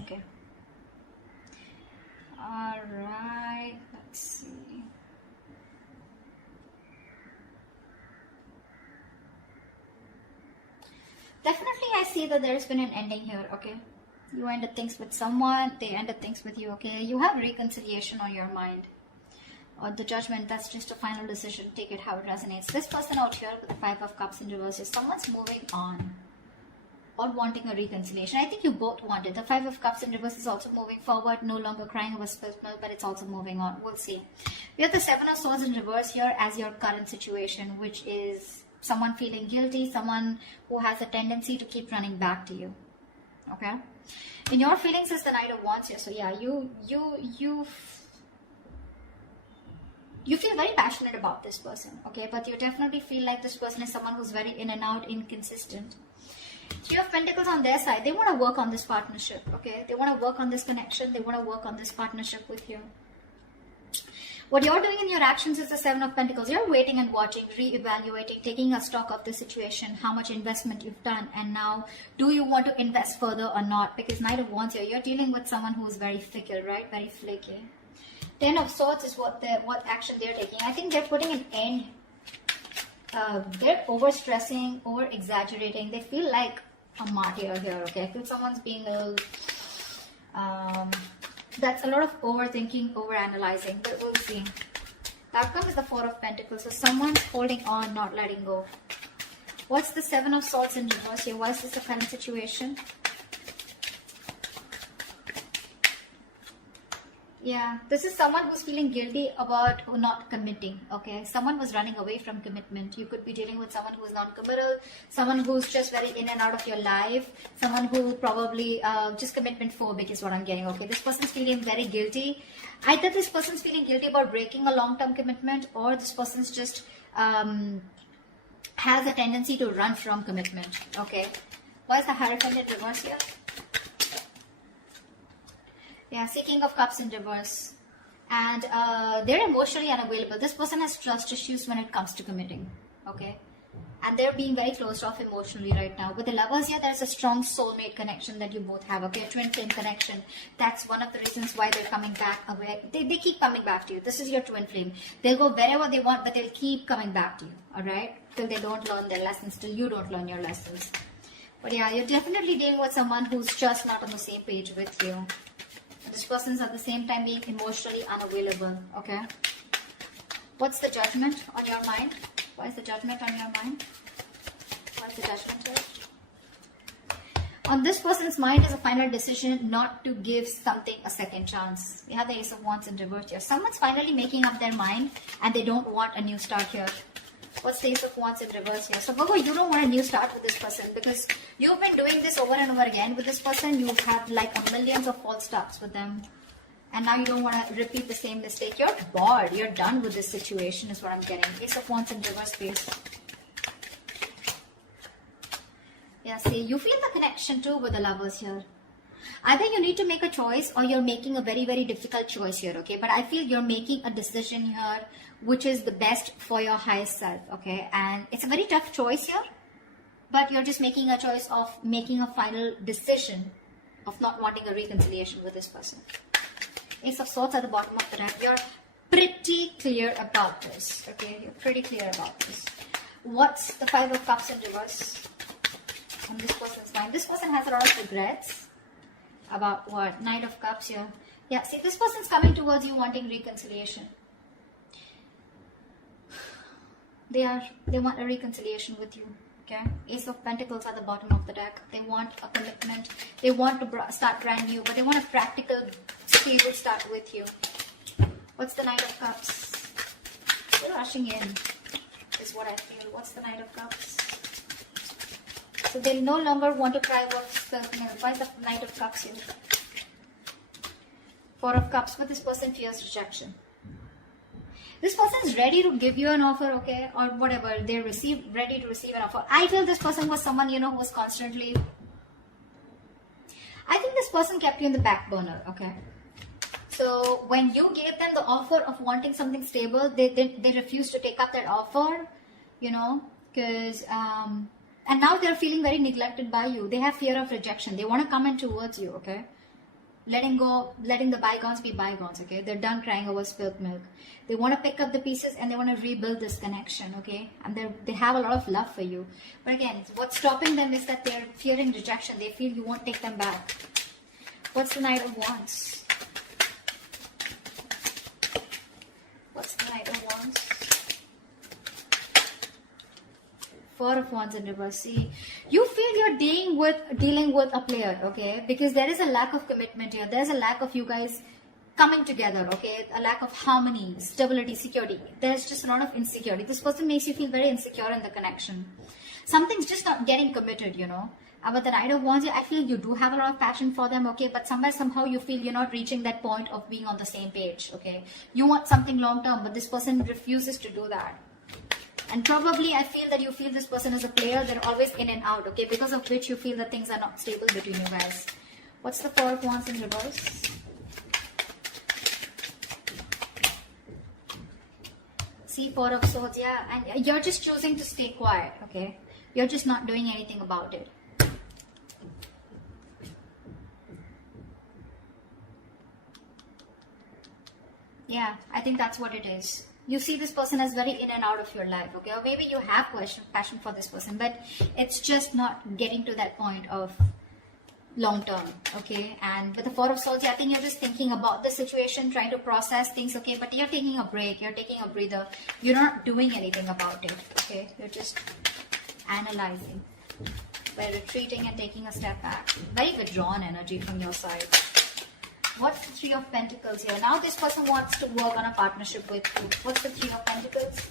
Okay. All right. Let's see. Definitely, I see that there's been an ending here. Okay. You ended things with someone. They ended things with you. Okay. You have reconciliation on your mind. Or the judgment, that's just a final decision. Take it how it resonates. This person out here with the 5 of Cups in reverse is someone's moving on or wanting a reconciliation. I think you both want it. The 5 of Cups in reverse is also moving forward, no longer crying over spilled milk, but it's also moving on. We'll see. We have the 7 of Swords in reverse here as your current situation, which is someone feeling guilty, someone who has a tendency to keep running back to you. Okay? In your feelings is the Knight of Wands here. So yeah, you feel very passionate about this person, okay? But you definitely feel like this person is someone who's very in and out, inconsistent. 3 of Pentacles on their side. They want to work on this partnership, okay? They want to work on this connection. They want to work on this partnership with you. What you're doing in your actions is the 7 of Pentacles. You're waiting and watching, re-evaluating, taking a stock of the situation, how much investment you've done, and now do you want to invest further or not? Because Knight of Wands here, you're dealing with someone who's very fickle, right? Very flaky. 10 of Swords is what action they're taking. I think they're putting an end. They're over-stressing, over-exaggerating. They feel like a martyr here, okay? I feel someone's being a little... that's a lot of overthinking, over-analyzing, but we'll see. The outcome is the 4 of Pentacles. So someone's holding on, not letting go. What's the 7 of Swords in reverse here? Why is this a current situation? Yeah, this is someone who's feeling guilty about not committing, okay? Someone was running away from commitment. You could be dealing with someone who's non-committal, someone who's just very in and out of your life, someone who probably just commitment phobic is what I'm getting, okay? This person's feeling very guilty. Either this person's feeling guilty about breaking a long-term commitment, or this person's just has a tendency to run from commitment, okay? Why is the Hierophant in reverse here? Yeah, Seeking of Cups in reverse. And they're emotionally unavailable. This person has trust issues when it comes to committing. Okay? And they're being very closed off emotionally right now. With the Lovers here, there's a strong soulmate connection that you both have. Okay? A twin flame connection. That's one of the reasons why they're coming back away. They keep coming back to you. This is your twin flame. They'll go wherever they want, but they'll keep coming back to you. Alright? Till they don't learn their lessons. Till you don't learn your lessons. But yeah, you're definitely dealing with someone who's just not on the same page with you. This person's at the same time being emotionally unavailable, okay? What's the Judgment on your mind? Why is the Judgment on your mind? Why is the Judgment here? On this person's mind is a final decision not to give something a second chance. We have the Ace of Wands in reverse here. Someone's finally making up their mind and they don't want a new start here. What's the Ace of Wands in reverse here? So Virgo, you don't want a new start with this person because you've been doing this over and over again with this person. You have like a millions of false starts with them. And now you don't want to repeat the same mistake. You're bored. You're done with this situation is what I'm getting. Ace of Wands in reverse, please. Yeah, see, you feel the connection too with the Lovers here. Either you need to make a choice or you're making a very, very difficult choice here, okay? But I feel you're making a decision here which is the best for your highest self, okay? And it's a very tough choice here, but you're just making a choice of making a final decision of not wanting a reconciliation with this person. Ace of Swords at the bottom of the deck. You're pretty clear about this, okay? You're pretty clear about this. What's the 5 of Cups in reverse on this person's mind? This person has a lot of regrets. About what? Knight of Cups here. Yeah, see, this person's coming towards you wanting reconciliation. They want a reconciliation with you. Okay? Ace of Pentacles at the bottom of the deck. They want a commitment. They want to start brand new, but they want a practical, stable start with you. What's the Knight of Cups? They're rushing in, is what I feel. What's the Knight of Cups? So they no longer want to cry over spilled milk. Why is the Knight of Cups here? 4 of Cups, but this person fears rejection. This person is ready to give you an offer, okay, or whatever. They're ready to receive an offer. I feel this person was someone, you know, who was constantly... I think this person kept you in the back burner, okay. So when you gave them the offer of wanting something stable, they refused to take up that offer, you know, because... and now they're feeling very neglected by you. They have fear of rejection. They want to come in towards you, okay. letting the bygones be bygones, okay? They're done crying over spilled milk. They want to pick up the pieces and they want to rebuild this connection, okay? And they have a lot of love for you. But again, what's stopping them is that they're fearing rejection. They feel you won't take them back. What's the Knight of Wands? What's the Knight of Wands? Four of Wands in reverse. See, you feel you're dealing with a player, okay? Because there is a lack of commitment here. There's a lack of you guys coming together, okay? A lack of harmony, stability, security. There's just a lot of insecurity. This person makes you feel very insecure in the connection. Something's just not getting committed, you know. But the Knight of Wands, I feel you do have a lot of passion for them, okay? But somehow you feel you're not reaching that point of being on the same page, okay? You want something long term, but this person refuses to do that. And probably I feel that you feel this person is a player. They're always in and out, okay? Because of which you feel that things are not stable between you guys. What's the Four of Wands in reverse? See, Four of Swords, yeah. And you're just choosing to stay quiet, okay? You're just not doing anything about it. Yeah, I think that's what it is. You see this person as very in and out of your life, okay? Or maybe you have passion for this person, but it's just not getting to that point of long term, okay? And with the Four of Swords, I think you're just thinking about the situation, trying to process things, okay? But you're taking a break, you're taking a breather. You're not doing anything about it, okay? You're just analyzing by retreating and taking a step back. Very withdrawn energy from your side. What's the Three of Pentacles here? Now this person wants to work on a partnership with you. What's the Three of Pentacles?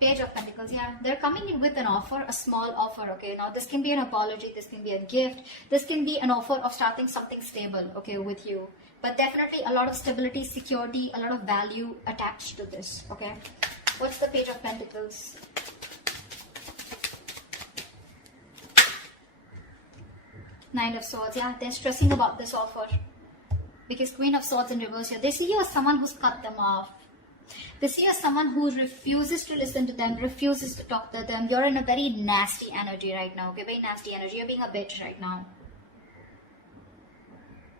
Page of Pentacles, yeah. They're coming in with an offer, a small offer, okay? Now this can be an apology, this can be a gift, this can be an offer of starting something stable, okay, with you. But definitely a lot of stability, security, a lot of value attached to this, okay? What's the Page of Pentacles? Nine of Swords, yeah, they're stressing about this offer. Because Queen of Swords in reverse here, they see you as someone who's cut them off. They see you as someone who refuses to listen to them, refuses to talk to them. You're in a very nasty energy right now, okay, very nasty energy. You're being a bitch right now.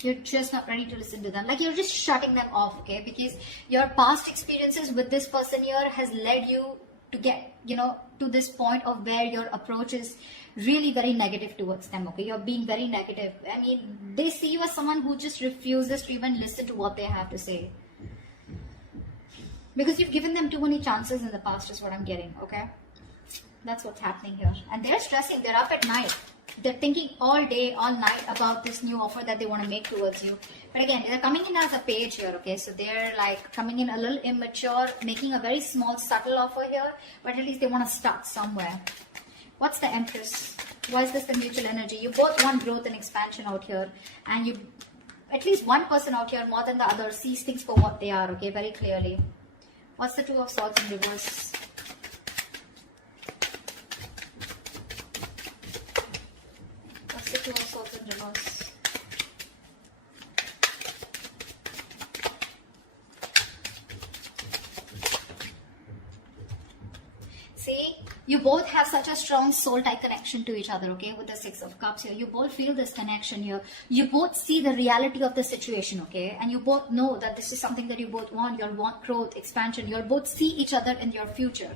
You're just not ready to listen to them. Like you're just shutting them off, okay, because your past experiences with this person here has led you to get, you know, to this point of where your approach is really very negative towards them, okay? You're being very negative. I mean, they see you as someone who just refuses to even listen to what they have to say. Because you've given them too many chances in the past is what I'm getting, okay? That's what's happening here. And they're stressing, they're up at night. They're thinking all day, all night about this new offer that they want to make towards you. But again, they're coming in as a page here, okay? So they're like coming in a little immature, making a very small, subtle offer here. But at least they want to start somewhere. What's the Empress? Why is this the mutual energy? You both want growth and expansion out here. And you, at least one person out here more than the other, sees things for what they are, okay? Very clearly. What's the Two of Swords in reverse? What's the Two of Swords in reverse? See, you both have such a strong soul-tie connection to each other, okay, with the Six of Cups here. You both feel this connection here. You both see the reality of the situation, okay, and you both know that this is something that you both want. You want growth, expansion. You both see each other in your future.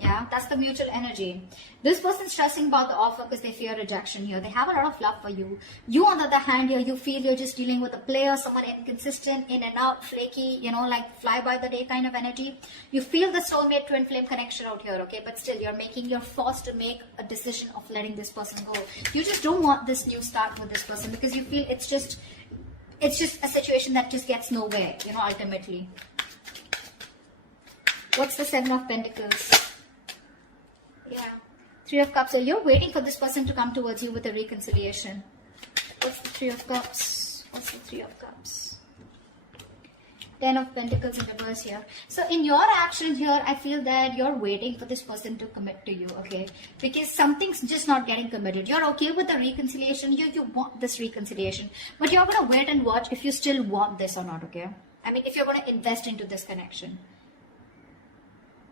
Yeah, that's the mutual energy. This person's stressing about the offer because they fear rejection here. They have a lot of love for you. You, on the other hand, here, you feel you're just dealing with a player, someone inconsistent, in and out, flaky, you know, like fly by the day kind of energy. You feel the soulmate twin flame connection out here, okay? But still, you're forced to make a decision of letting this person go. You just don't want this new start with this person because you feel it's just a situation that just gets nowhere, you know, ultimately. What's the Seven of Pentacles? Yeah, Three of Cups. So you're waiting for this person to come towards you with a reconciliation. What's the Three of Cups? What's the Three of Cups? Ten of Pentacles in reverse here. So in your action here, I feel that you're waiting for this person to commit to you, okay? Because something's just not getting committed. You're okay with the reconciliation. You want this reconciliation. But you're going to wait and watch if you still want this or not, okay? I mean, if you're going to invest into this connection.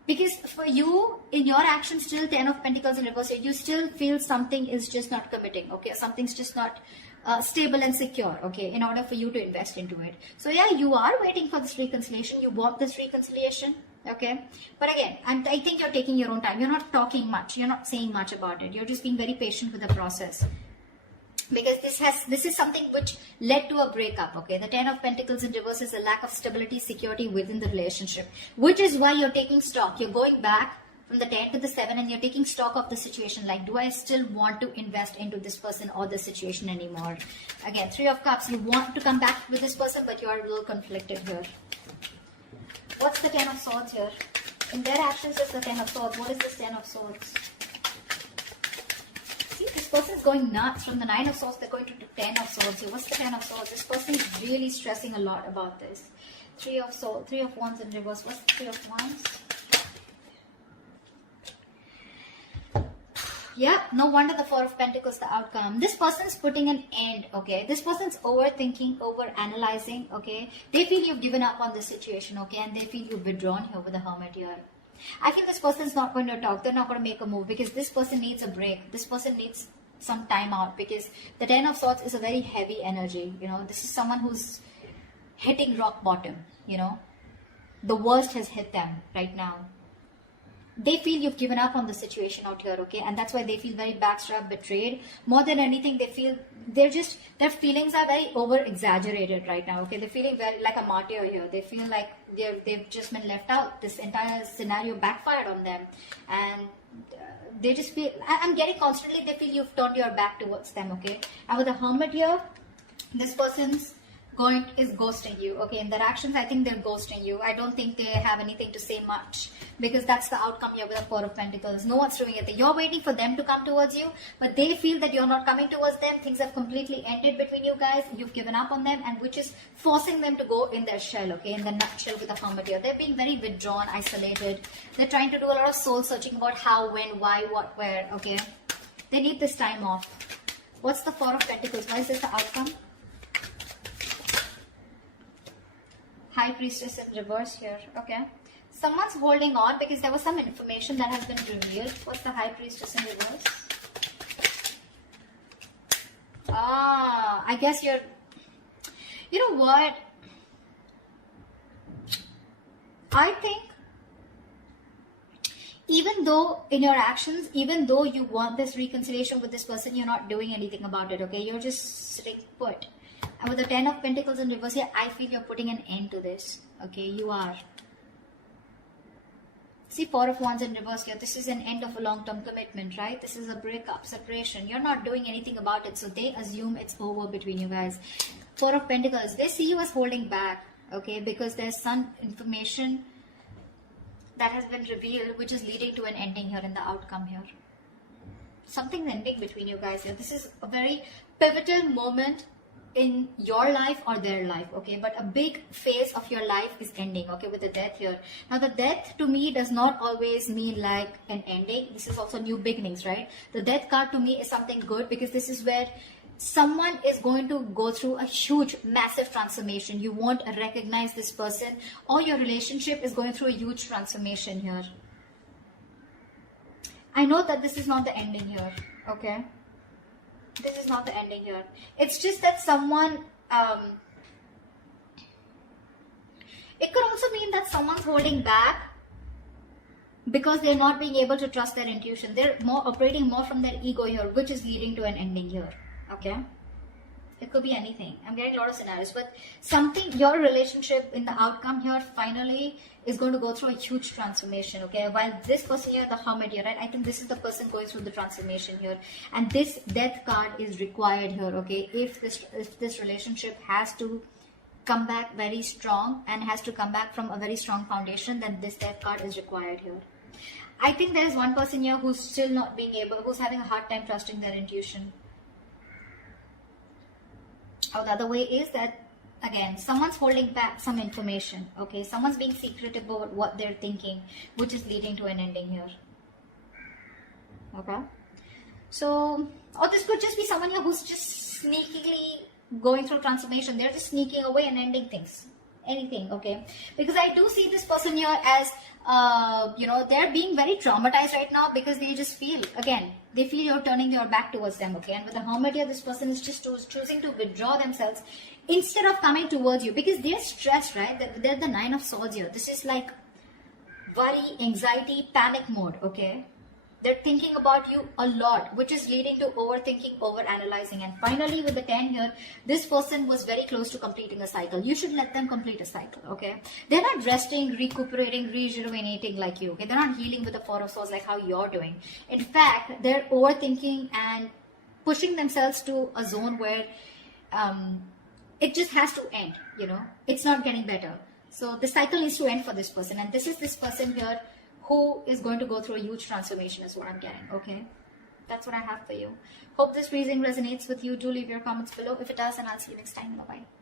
Because for you, in your action, still 10 of Pentacles in reverse, you still feel something is just not committing, okay? Something's just not stable and secure, okay, in order for you to invest into it. So yeah, you are waiting for this reconciliation. You want this reconciliation, okay? But again, I think you're taking your own time. You're not talking much. You're not saying much about it. You're just being very patient with the process. Because this is something which led to a breakup, okay? The 10 of Pentacles in reverse is a lack of stability, security within the relationship, which is why you're taking stock. You're going back from the 10 to the 7 and you're taking stock of the situation. Like, do I still want to invest into this person or the situation anymore? Again, 3 of Cups, you want to come back with this person, but you are a little conflicted here. What's the 10 of Swords here? In their actions is the 10 of Swords. What is this 10 of Swords? See, this person is going nuts. From the 9 of Swords, they're going to the 10 of Swords here. What's the 10 of Swords? This person is really stressing a lot about this. 3 of Swords, 3 of Wands in reverse. What's the 3 of Wands? Yeah, no wonder the 4 of Pentacles, the outcome. This person's putting an end, okay? This person's overthinking, overanalyzing, okay? They feel you've given up on the situation, okay? And they feel you've withdrawn here with the Hermit here. I feel this person's not going to talk. They're not going to make a move because this person needs a break. This person needs some time out because the 10 of Swords is a very heavy energy, you know? This is someone who's hitting rock bottom, you know? The worst has hit them right now. They feel you've given up on the situation out here, okay? And that's why they feel very backstabbed, betrayed. More than anything, they feel their feelings are very over-exaggerated right now, okay? They're feeling very like a martyr here. They feel like they've just been left out. This entire scenario backfired on them. And they just feel, I'm getting constantly, they feel you've turned your back towards them, okay? And with the Hermit here, this person's is ghosting you, okay? In their actions, I think they're ghosting you. I don't think they have anything to say much because that's the outcome here with the 4 of Pentacles. No one's doing it. You're waiting for them to come towards you, but they feel that you're not coming towards them. Things have completely ended between you guys. You've given up on them, and which is forcing them to go in their shell, okay? In the nutshell with the Hermit here. They're being very withdrawn, isolated. They're trying to do a lot of soul searching about how, when, why, what, where, okay? They need this time off. What's the 4 of Pentacles? Why is this the outcome? High Priestess in reverse here, okay? Someone's holding on because there was some information that has been revealed. What's the High Priestess in reverse? I guess you're... You know what? I think even though in your actions, even though you want this reconciliation with this person, you're not doing anything about it, okay? You're just sitting put. And with the 10 of Pentacles in reverse here, I feel you're putting an end to this. Okay, you are. See, 4 of Wands in reverse here. This is an end of a long-term commitment, right? This is a breakup, separation. You're not doing anything about it, so they assume it's over between you guys. 4 of Pentacles, they see you as holding back, okay? Because there's some information that has been revealed, which is leading to an ending here in the outcome here. Something's ending between you guys here. This is a very pivotal moment in your life or their life, okay? But a big phase of your life is ending, okay, with the Death here. Now, the Death to me does not always mean like an ending. This is also new beginnings, right? The Death card to me is something good because this is where someone is going to go through a huge, massive transformation. You won't recognize this person, or your relationship is going through a huge transformation here. I know that this is not the ending here, okay? This is not the ending here. It's just that someone, it could also mean that someone's holding back because they're not being able to trust their intuition. They're operating more from their ego here, which is leading to an ending here, okay? It could be anything. I'm getting a lot of scenarios, but something, your relationship in the outcome here finally is going to go through a huge transformation, okay? While this person here, the Hermit here, right? I think this is the person going through the transformation here. And this Death card is required here, okay? If this relationship has to come back very strong and has to come back from a very strong foundation, then this Death card is required here. I think there is one person here who's still not being able, who's having a hard time trusting their intuition. Or the other way is that, again, someone's holding back some information, okay? Someone's being secretive about what they're thinking, which is leading to an ending here, okay? So, or this could just be someone here who's just sneakily going through transformation. They're just sneaking away and ending things. anything, okay? Because I do see this person here as, they're being very traumatized right now because they just feel, again, they feel you're turning your back towards them, okay? And with the Hermit here, this person is just choosing to withdraw themselves instead of coming towards you because they're stressed, right? They're the Nine of Swords here. This is like worry, anxiety, panic mode, okay? They're thinking about you a lot, which is leading to overthinking, overanalyzing. And finally, with the 10 here, this person was very close to completing a cycle. You should let them complete a cycle, okay? They're not resting, recuperating, rejuvenating like you, okay? They're not healing with the Four of Swords like how you're doing. In fact, they're overthinking and pushing themselves to a zone where it just has to end, It's not getting better. So the cycle needs to end for this person. And this is this person here who is going to go through a huge transformation is what I'm getting, okay? That's what I have for you. Hope this reading resonates with you. Do leave your comments below. If it does, then I'll see you next time. Bye-bye.